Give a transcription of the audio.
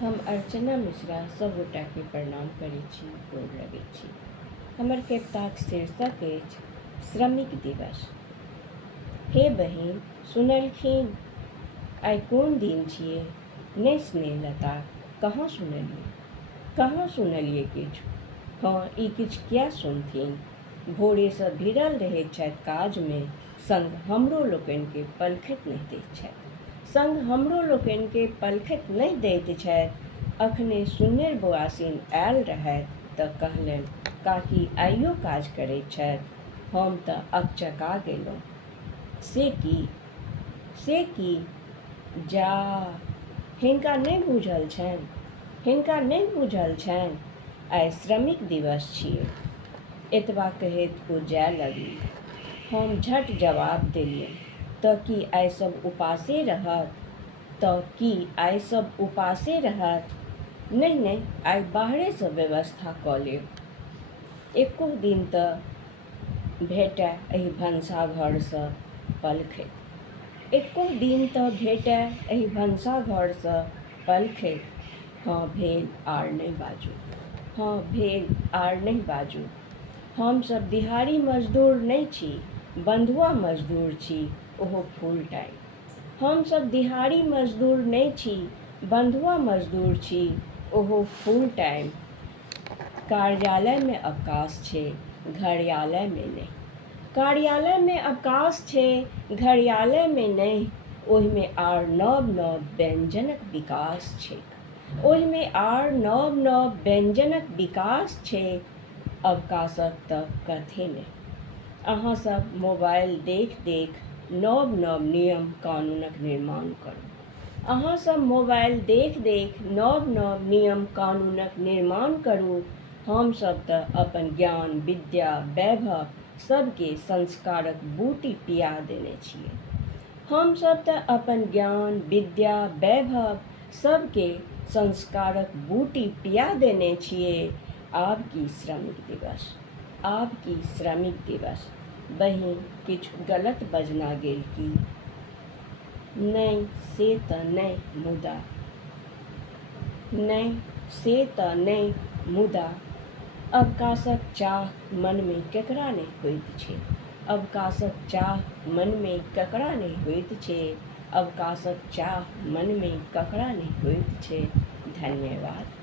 हम अर्चना मिश्रा सब गोटा के प्रणाम करै छी, गोर लगै छी। हमर कविताक शीर्षक अछि श्रमिक दिवस। हे बहिन, सुनलखिन आइ कोन दिन छियै? नहि स्नेहलता, कहाँ सुनलियै किछु। हाँ, ई किछु किया सुनथिन? भोरेसँ भिड़ल रहैत छथि काजमे, संग हमरो लोकनिके पलखति नहि दैत छथि। अखने सुन्नर बौआसिन आयल रहथि तऽ कहलनि काकी आइयो काज करैत छथि। हम तऽ अकचका गेलहुँ। से की जा, हिनका नहि बुझल छनि आइ श्रमिक दिवस छियै। एतबा कहैत ओ जाय लगली। हम झट जवाब देलियनि, तऽ की आइ सब उपासे रहत? नहि, आइ बाहरेसँ व्यवस्था कऽ लेब। एको दिन तऽ भेटय एहि भनसाघरसँ पलखति। हाँ भेल आर नहि बाजू। हमसभ दिहाड़ी मजदूर नहि छी, बंधुआ मजदूर छी, ओहो फुल टाइम। कार्यालयमे अवकाश छै, घड़ियालयमे नहि। ओहिमे आर नव व्यंजनक विकास छै। अवकाशक तऽ कथे नहि। अहाँ सब मोबाइल देख नव नियम कानूनक निर्माण करू। हमसभ तऽ अपन ज्ञान विद्या वैभव सबके संस्कारक बूटी पिया देने छियै। आब की श्रमिक दिवस? बहिन, किछु गलत बजना गेल की? नहि, से तऽ नहि, मुदा अवकाशक चाह मनमे केकरा नहि होइत छै? धन्यवाद।